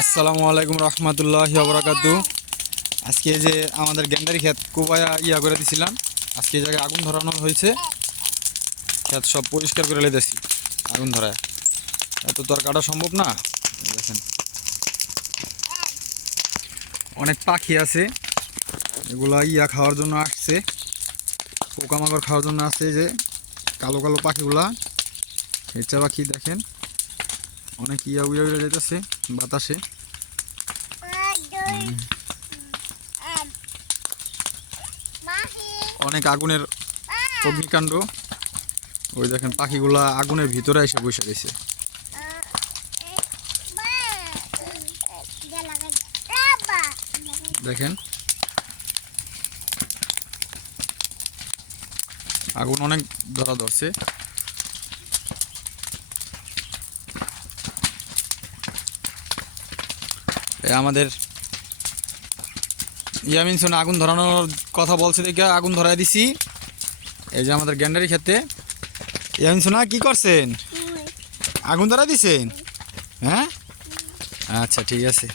আসসালামু আলাইকুম রহমতুল্লাহ বরাকাতু। আজকে যে আমাদের গেন্ডারি ক্ষেত কোবায়া ইয়া করে দিছিলাম, আজকে এই জায়গায় আগুন ধরানো হয়েছে। ক্ষেত সব পরিষ্কার করে লেতেছি আগুন ধরায়। এত তো আর কাটা সম্ভব না। দেখেন। অনেক পাখি আছে, এগুলা ইয়া খাওয়ার জন্য আসছে, পোকামাকড় খাওয়ার জন্য আসছে যে, কালো কালো পাখিগুলা। হেঁচা পাখি দেখেন? অনেক ইয়া উইয়া উইয়া যাইতেছে বাতাসে। অনেক আগুনের অগ্নিকাণ্ড। ওই দেখেন পাখিগুলা আগুনের ভিতরে এসে বসে গেছে দেখেন। আগুন অনেক ধরা ধরছে। আমাদের ইয়ামিন শুনে আগুন ধরানোর কথা বলছে দেখে আগুন ধরাই দিছি। এই যে আমাদের গ্যান্ডারি খেতে। ইয়ামিন সোনা কি করছেন? আগুন ধরাই দিছেন? হ্যাঁ? আচ্ছা ঠিক আছে।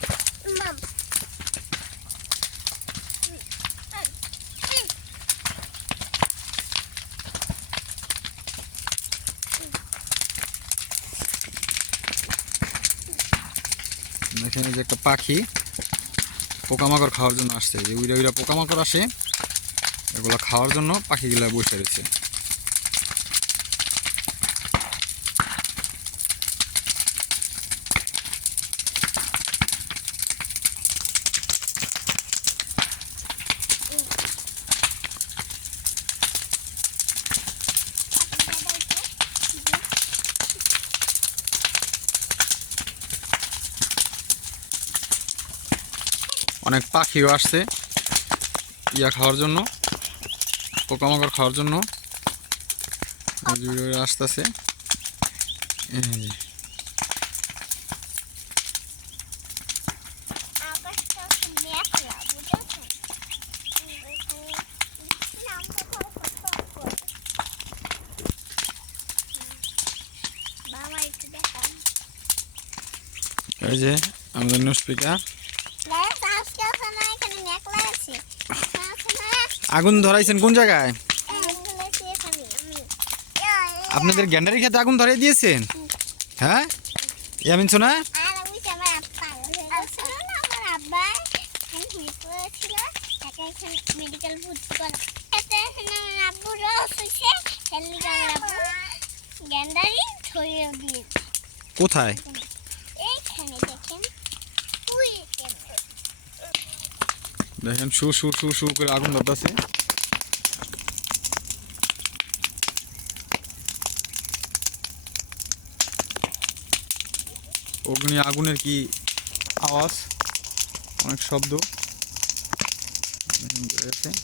এই যে একটা পাখি পোকামাকড় খাওয়ার জন্য আসছে, যে উইরা উইরা পোকামাকড় আসে, এগুলো খাওয়ার জন্য পাখিগুলো বসে রয়েছে। অনেক পাখিও আসছে ইয়া খাওয়ার জন্য পোকামাকড় খাওয়ার জন্য। আসতেছে। এই যে আমাদের নিউজ আগুন ধরাইছেন কোন জায়গায়? আপনাদের গ্যান্ডারি খেতে আগুন ধরাই দিয়েছেন? হ্যাঁ? ইয়ামিন সোনা? মেডিকেল দেখেন শু শু শু শু করে আগুন ধরতেছে। অগ্নি আগুনের কি আওয়াজ? অনেক শব্দ। দেখেন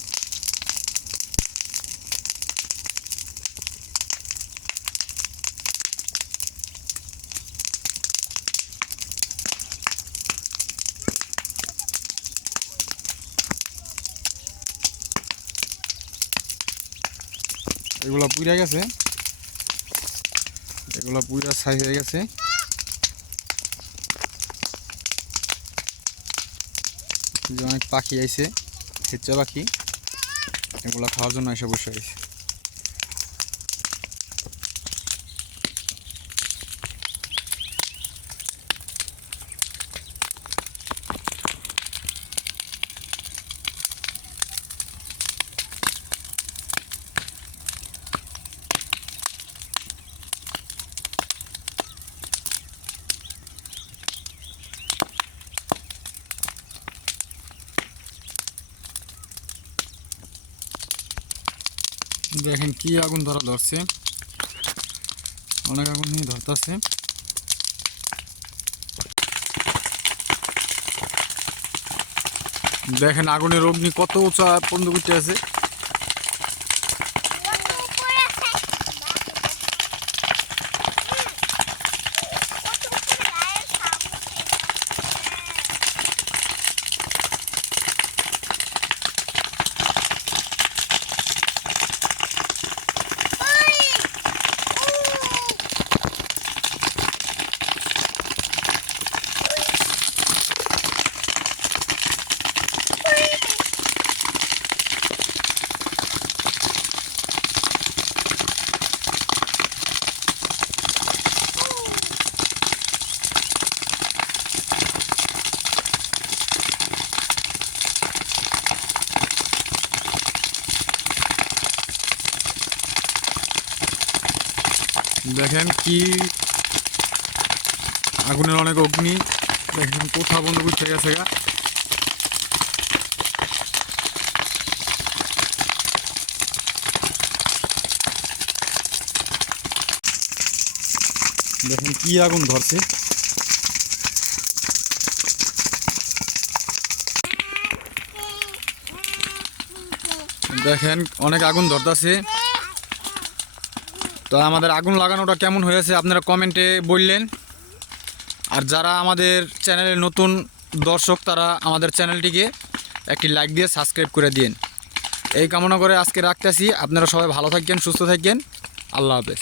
এগুলা পুড়ে গেছে। এগুলা পুরা ছাই হয়ে গেছে। যে অনেক পাখি আইছে হেচ্চা পাখি, এগুলা খাওয়ার জন্য এসে বসে আইছে। দেখেন কি আগুন ধরা ধরছে। অনেক আগুন নিয়ে ধরতেছে। দেখেন আগুনের অগ্নি কত উঁচা পর্যন্ত আছে। দেখেন কি আগুনের অনেক অগ্নি। দেখেন কোথা বন্ধ করতে গেছে গা। দেখেন কি আগুন ধরছে। দেখেন অনেক আগুন ধরতেছে। তো আমাদের আগুন লাগানোটা কেমন হয়েছে আপনারা কমেন্টে বললেন। আর যারা আমাদের চ্যানেলে নতুন দর্শক, তারা আমাদের চ্যানেলটিকে একটি লাইক দিয়ে সাবস্ক্রাইব করে দিন এই কামনা করে আজকে রাখতেছি। আপনারা সবাই ভালো থাকবেন, সুস্থ থাকবেন। আল্লাহ হাফেজ।